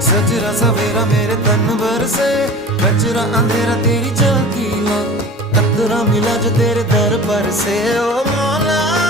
सजरा सवेरा मेरे तन भर से, कचरा अंधेरा तेरी झांकी ला, कतरा मिला जो तेरे दर पर से। ओ मौला